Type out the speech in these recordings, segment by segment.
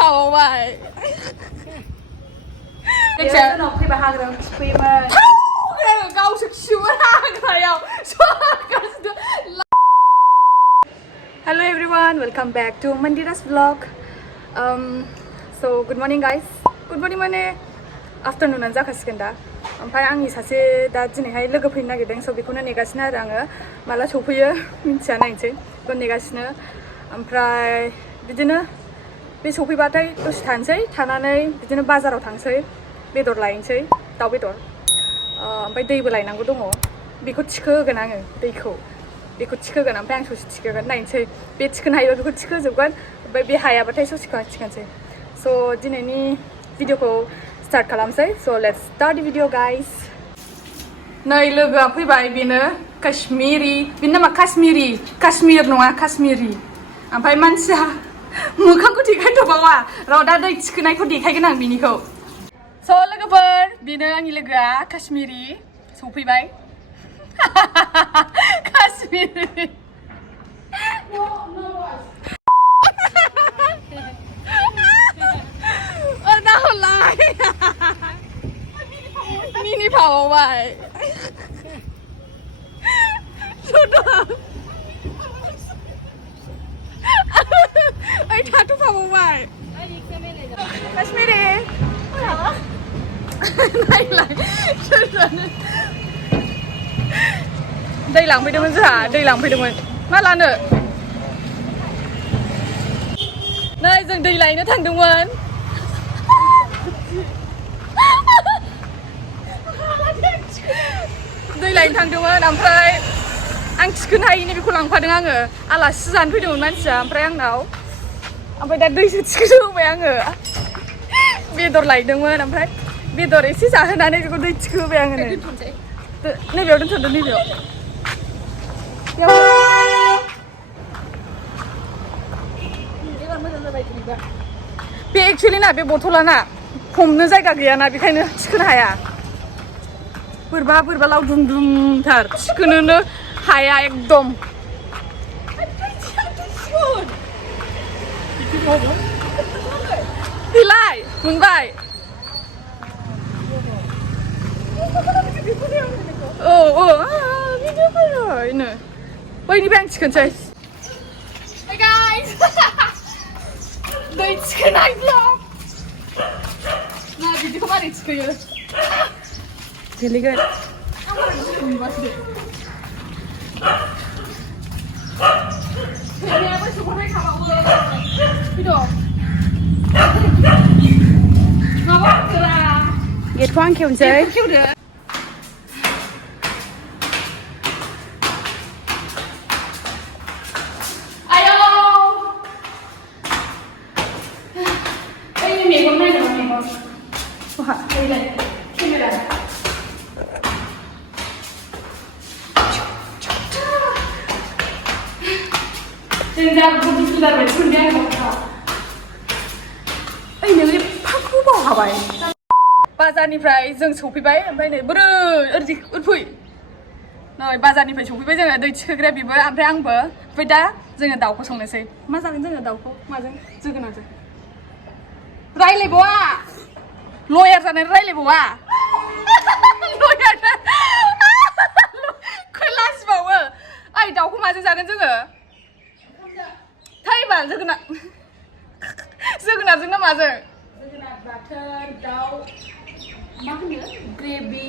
मिनिफावबाय जोंनाव फैबा हाग्रायाव खिफैयोमोन गावसो खियोमोन हाग्रायाव Hello everyone, welcome back to Mandira's vlog. So good morning guys. Good morning माने आफ्टरनुनानो जाखासिगोन दा. ओमफ्राय आंनि सासे दा दिनैहाय लोगो फैनो नागिरदों, स' बेखौनो नेगासिनो आरो आङो माला सफैयो मिन्थिया नायनोसै बेखौ नेगासिनो. ओमफ्राय बिदिनो बे सफैबाथाय दसे थानोसै, थानानै बिदिनो बाजाराव थांसै, बेदर लायनोसै, दाउ बेदर. ओमफ्राय दैबो लायनांगौ दङ, बेखौ थिखोहोगोन आङो, दैखौ बेखौ थिखोगोन, ओमफ्राय आं ससे थिखोगोन, नायनोसै बे थिखोनो हायोबा बेखौ थिखोजोबगोन, ओमफ्राय बे हायाबाथाय ससेखौ आं थिखोनोसै. स' दिनैनि भिडिअखौ स्टार्ट खालामसै. स' लेट्स स्टार्ट द भिडिअ गाइस. नै लोगोआ फैबाय, बेनो काश्मिरी, बेनि नामा काश्मिर नङा काश्मिरी. ओमफ्राय मानसिया मोखांखौ देखायथ'बावा, र' दा दै थिखोनायखौ देखायगोन आं बिनिखौ. स' लोगोफोर, बेनो आंनि लोगोआ काश्मिरी सफैबाय. काश्मिरी मिनिफावबाय ओइ थाथ'फावबाय काश्मिरी नायलाय दै लांफैदोंमोन, जोंहा दै लांफैदोंमोन. मा लानो? नै जों दै लायनो थांदोंमोन. दै लायनो थांदोंमोन, ओमफ्राय आं थिखोनो हायिनि बेखौ लांफादों आङो. आलासि जानो फैदोंमोन मानसिया ओमफ्राय आंनाव, ओमफ्राय दा दैसो थिखोनो होबाय आङो. बेदर लायदोंमोन, ओमफ्राय बेदर एसे जाहोनानै बेखौ दै थिखो होबाय आङो. नैबेयाव दोनथ'दो, नैबेयाव. बे एक्सुवेलि ना, बे बथला ना हमनो जायगा गैयाना, बेखायनो थिखोनो हाया. बोरैबा लावदुमथार, थिखोनोनो हाया एकदम. फैलाय मोनबाय. औ भिडिअ फैनो बैनिफ्राय आं थिखोनोसै. Hey guys, दै थिखोनाय vlog. ना बिदिखौ मारै थिखोयो? गेलेगोन. फैनायाबो सफैबाय थाबावो. फैद' माबा होरा. गेटखौ आं खेवनोसै. खेवदो. बाजारनिफ्राय जों सफैबाय, ओमफ्राय नै बोरै उरफै. नै बाजारनिफ्राय सफैबाय जोङो, दै थिखोग्राया बेबो ओमफ्राय आंबो. ओमफ्राय दा जोङो दाउखौ संनोसै. मा जागोन जोङो दाउखौ? माजों? जोगोनारजों. रायलायबावा, लयार जानानै रायलायबावा. लाजिबावो. ओइ दाउखौ माजों जागोन जोङो? थाइबा जोगोनारजों ना माजों? जोगोनार बाथोन, दाउ मा होनो ग्रेभि.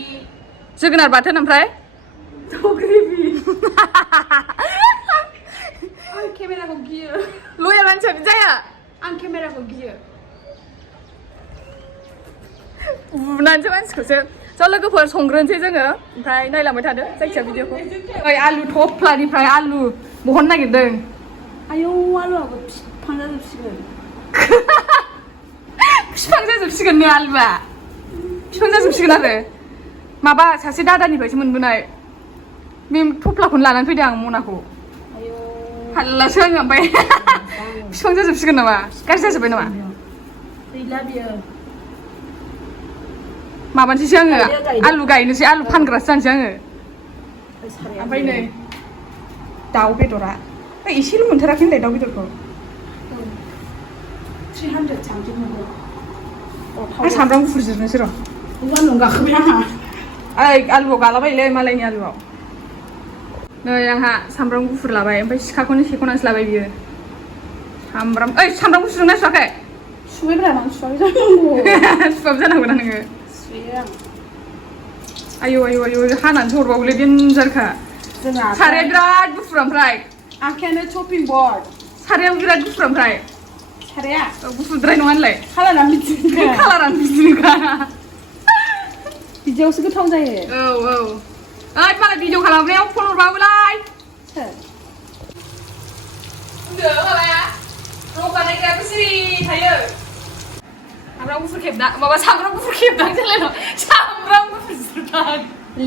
जोगोनार बाथोन ओमफ्राय दाउ ग्रेभि. आं केमेराखौ गियो. लयार मानसिया बिदि जाया. आं केमेराखौ गियो. बुनानैसो मानसिखौसो. ज' लोगोफोर संग्रोनोसै जोङो, ओमफ्राय नायलांबाय थादो जायखिया भिडिअखौ. ओइ आलु थफ्लानिफ्राय आलु बहननो नागिरदों. आयौ आलुआबो बिफां जाजोबसिगोन. बिफां जाजोबसिगोन नो आलुआ. बिफां जाजोबसिगोन आरो. माबा सासे दादानिफ्रायसो मोनबोनाय. बे थफ्लाखौनो लानानै फैदों आं, मनाखौ. हाल्लासो आङो. ओमफ्राय बिफां जाजोबसिगोन नामा? गाज्रि जाजोब्बाय नामा? गैला बियो. माबानोसै आङो, आलु गायनोसै, आलु फानग्रासो जानोसै आङो. ओमफ्राय नै दाउ बेदरा एसेल' मोनथाराखै होनलाय दाउ बेदरखौ. 300 something मोनो सामब्राम गुफुर जिरनोसै र' वालुआव गाखोबाय आंहा ओइ आलुआव गालाबायलै मालायनि आलुआव नै आंहा सामब्राम गुफुर लाबाय ओमफ्राय सिखाखौनो सेख'नानैसो लाबाय बियो सामब्राम गुफुर सुदोंना सुवाखै सुबायब्रा मानो सुवाखै जानांगौ सुवाबो जानांगौ ना नोङो सुयो आं आयौ हानानैसो हरबावोलै देन्जारखा जोंहा साराया बिराद गुफुर ओमफ्राय आखायानो चपिं बर्ड सारायाबो बिराद गुफुर ओमफ्राय साराया गुफुरद्राय नङा होनलाय कालारानो बिदिनोखा कालारानो बिदिनोखा बिदियावसो गोथाव जायो औ ओइ मालाय भिडिअ खालामनायाव फन हरबाबोलाय सोर माबाया रं बानायग्रायाबो सिरि थायो सामब्राम गुफुर खेबदां जालाय सामब्राम गुफुर जिरदां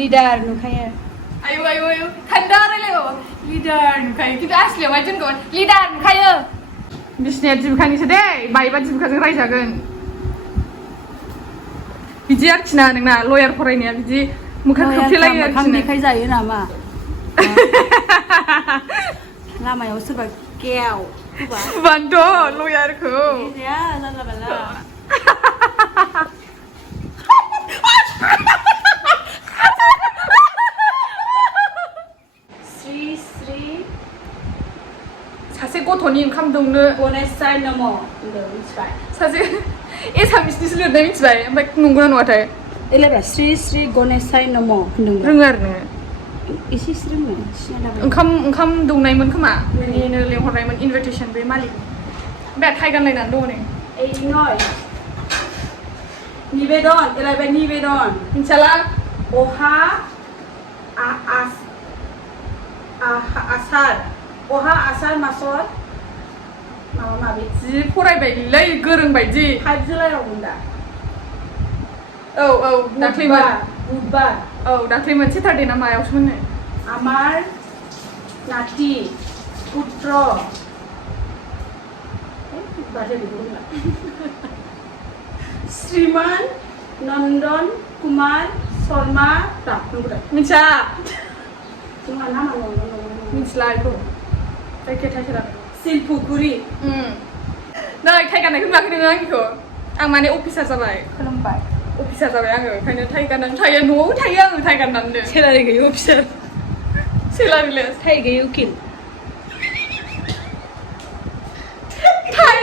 लिडार नुखायो आयौ खान्दा रायलायबाबो लिडार नुखायो खिन्थु आसलियाव माय दोनगौमोन लिडार नुखायो बिसिनाया दिबखानिसो दे बायबा दिबखाजों रायजागोन बिदि आरोखि ना नोंना लयार फरायनाया बिदि मोखां खोबथेलायो आरोखि देखाय जायो नामा लामायाव सोरबा गेव फुबानोथ' लयारखौ जाया जानला मानला सासे गथ'नि ओंखाम दौनो गनेशाय नम होनदों मिथिबाय सासे एसामिसनिसो लिरनाय मिथिबाय ओमफ्राय नंगौना नङाथाय एलेब्रा श्री श्री गनेशाय नम होनदों रोङो आरो नोङो एसे रोङो सिनायलाबाय ओंखाम दौनायमोन खोमा बेनिनो लेंहरनायमोन इनभाइटेसन बे मालिक बे थाइ गानलायनानै दङ नै এই নয় নিবেদন এলাইবাই নিবেদন मिनसाला ओहा आसार ओहा आसार मासर माबा माबि जि फरायबायलै गोरों बायदि 5 जुलाइआवमोन दा औ दाख्लैमोन बुधबार औ दाख्लैमोन सेटारडे ना मायावसोमोन नो আমার নাতি পুত্র শ্রীমান নন্দন কুমার শর্মা मिनसा তোমার নাম मिनथिला बेखौ जायखिया थाइसेरा शिल्पुगुरि नै थाइ गाननायखौ नुवाखै नोङो आंनिखौ आं माने अफिसार जाबाय खुलुमबाय अफिसार जाबाय आङो ओंखायनो थाइ गाननानै थायो न'आव थायो आङो थाइ गाननानै सेलारि गैयै अफिसार सेलारिलेस थाइ गैयै उकिल थाइ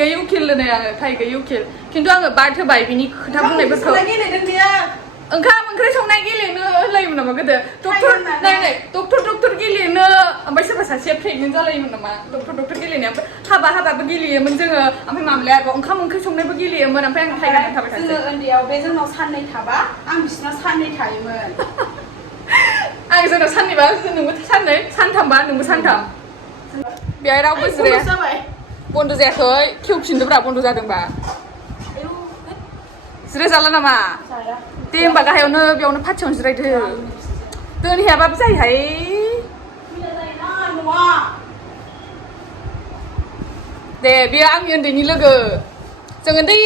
गैयै उकिल होनो आङो थाइ गैयै उकिल खिन्थु आङो बाद होबाय बिनि खोथा बुंनायफोरखौ ओंखाम ओंख्रि संनाय गेलेनो होनलायोमोन नामा गोदो डक्टर गेलेनो ओमफ्राय सोरबा सासेया प्रेगनेन्ट जालायोमोन नामा डक्टर गेलेनाया ओमफ्राय हाबाबो गेलेयोमोन जोङो ओमफ्राय मामलाया आरोबाव ओंखाम ओंख्रि संनायबो गेलेयोमोन ओमफ्राय आं थाइ गाननानै थाबाय जोङो उन्दैयाव बे जोंनाव साननै थाबा आं बिसिनाव साननै थायोमोन आं जोंनाव साननैबा नोंबो साननै सानथामबा नोंबो सानथाम बेहाय रावबो जिराया बन्द जायाखै खेवफिनदोब्रा बन्द जादोंबा जिराय जाला नामा दे होमबा गाहायावनो बेयावनो पाथियावनो जिरायदो दोनहैयाबाबो जायोहाय दे बेयो आंनि उन्दैनि लोगो जों उन्दै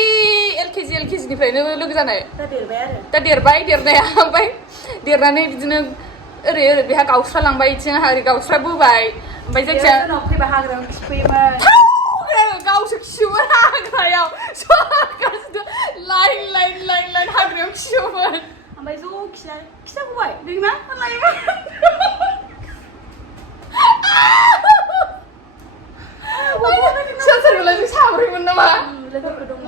एलकेजि निफ्रायनो लोगो जानाय दा देरबाय देरनाया ओमफ्राय देरनानै बिदिनो ओरै बेहा गावस्रालांबाय बिथिं आंहा ओरै गावस्राबोबाय ओमफ्राय जायखिया फैबा हाग्रायाव खिफैयोमोन गावसो खियोमोन हाग्रायाव गासिबो लाइन हाग्रायाव खियोमोन ओमफ्राय ज' खिजागौबाय नोंना लायोमोन सोरबोलाय जों साब्रैमोन नामा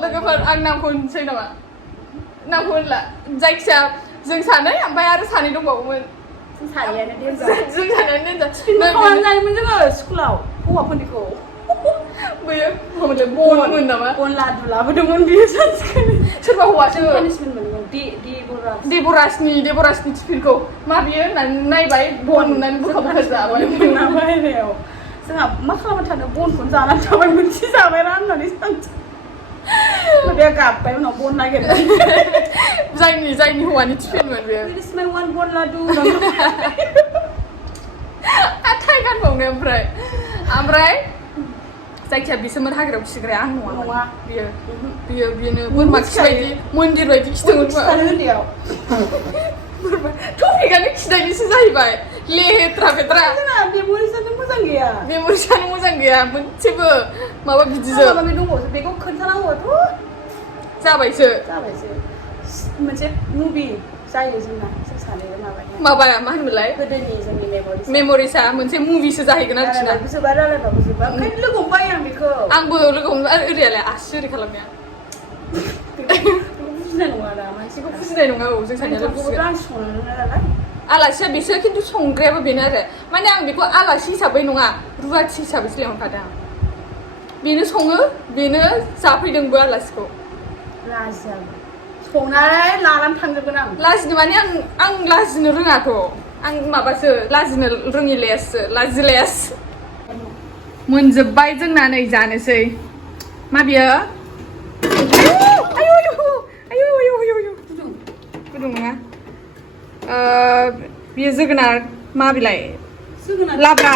लोगोफोर आं नामखौ होनसै नामा नामखौ होनला जायखिजाया जों सानै ओमफ्राय आरो सानै दंबावोमोन जों सानैयानो जों सानैयानो देन्जार खालामजायोमोन जोङो स्कुलाव हौवाफोरनिखौ बैयो बनमोन नामा बन लादु लाबोदोंमोन बियो सानसेखालि सोरबा हौवासो पानिसमेन्ट मोनोमोन देबराजनि टिफिनखौ मा बियो होननानै नायबाय बन होननानै बुरखा जाबाय बाहेरायाव जोंहा मा खालामबाय थानो बनखौनो जानानै थाबाय मोनसे जाबाय राननानै सानसे बे गाबबाय उनाव बन नागिरबाय जायनि हौवानि टिफिनमोन बेयो बन लादु थाइ गानबावनो ओमफ्राय जायखिया बिसोरमोन हाग्रायाव खिग्राया आं नङा बेनो बोरमा खि बायदि मन्दिर बायदि खिदोंमोन उन्दैयाव टपिकआनो खिनायनिसो जाहैबाय लेथ्रा फेथ्रा जोंना मेम'रिसानो मोजां गैया मेम'रिसानो मोजां गैया मोनसेबो माबा बिदिजों माबा बे दंबावोसो बेखौ खोन्थानांगौआथ' जाबायसो मोनसे मुभि जायो जोंना जों सानैबो माबाया मा होनोमोनलाय गोदोनि जोंनि मेम'रिसा मोनसे मुभिसो जाहैगोन आरोखि ना रायलायबाबो जोबा ओंखायनो लोगो हमबाय आं बेखौ आंबो लोगो हमबाय ओरैयालाय आसि ओरै खालामनाया बुजिनाय नङा दा मानसिखौ बुजिनाय नङा औ जों सानैयाल' आं संनो नालाय आलासिया बिसोर खिन्थु संग्रायाबो बेनो आरो माने आं बेखौ आलासि हिसाबै नङा रुवाथि हिसाबैसो लेंहरखादों बेनो सङो बेनो जाफैदोंबो आलासिखौ लाजिया संनानै लानानै थांजोबगोन आं लाजिनो माने आं लाजिनो रोङाथ' आं माबासो लाजिनो रोङि लेससो लाजिलेस मोनजोब्बाय जोंना नै जानोसै मा बियो गुदुं नङा बियो जोगोनार मा बिलाइ लाब्रा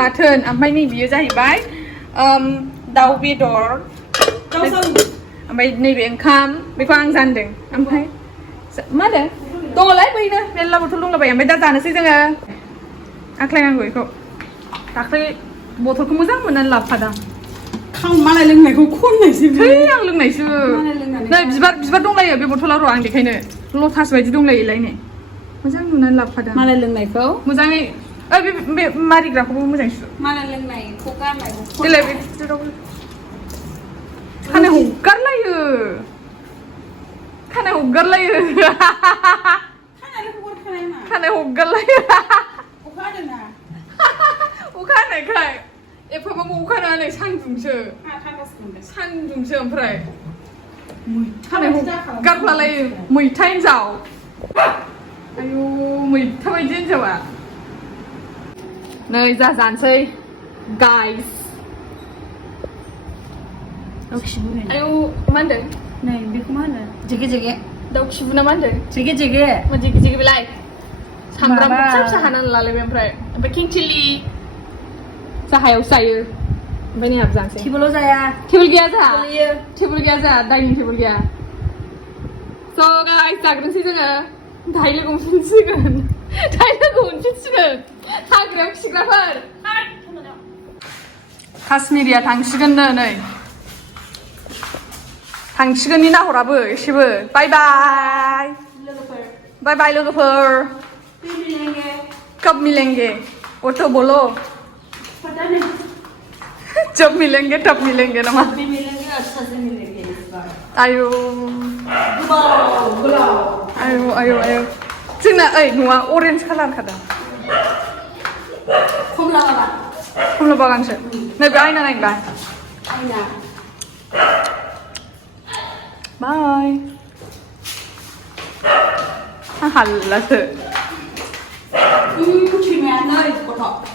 बाथोन ओमफ्राय नै बियो जाहैबाय दाउ बेदर ओमफ्राय नैबे ओंखाम बेखौ आं जानदों ओमफ्राय मा होनो दङलाय बैनो मेरला बथल दंलाबाय ओमफ्राय दा जानोसै जोङो आख्लायनांगौ बेखौ दाख्लै बथलखौ मोजां मोननानै लाबोफादां मालाय लोंनायखौ खननायसो आं लोंनायसो नै बिबार दंलायो बे बथलाव र' आं बेखायनो लटास बायदि दंलायोलाय नै मोजां नुनानै लाबोफादों मालाय लोंनायखौ मोजाङै बे मारिग्राखौबो मोजां सु मालाय लोंनायखौ गारनायखौ देलाय बे खानाय हगारलायो खानाय हगारलायो अखा हानायखाय एफाबाबो अखा हानानै सान्दुंसो ओमफ्राय खानाय हगारफ्लालायो मैथा हिन्जाव आयु मैथा बायदि हिन्जावा नै जानोसै गाइस आयु मा होनदों नै बेखौ मा होनो जेगे दाउ खिबु ना मा होनदों जेगे मा जेगे बेलाय सामब्रामखौ फिसा हानानै लालायबाय ओमफ्राय किंचिलि साहायावसो जायो ओमफ्राय नै आब जानोसै टेबोलाव जाया टेबोल गैया जोंहा डाइनिं टेबोल गैया स' गाइस जाग्रोनोसै जोङो दाहाय लोगो मोनफिनसिगोन हाग्रायाव खिग्राफोर काश्मिरिया थांसिगोननो नै थांसिगोननि नाहराबो एसेबो बाय बाय लोगोफोर कब मिलेंगे ऑटो बोलो जब मिलेंगे तब मिलेंगे नामा आयु जोंना न'आ अरेन्ज कालार खादा खमला बागानसो नैबे आयना नायनोबा बाय हाल्लासो सैमाया नै गथ'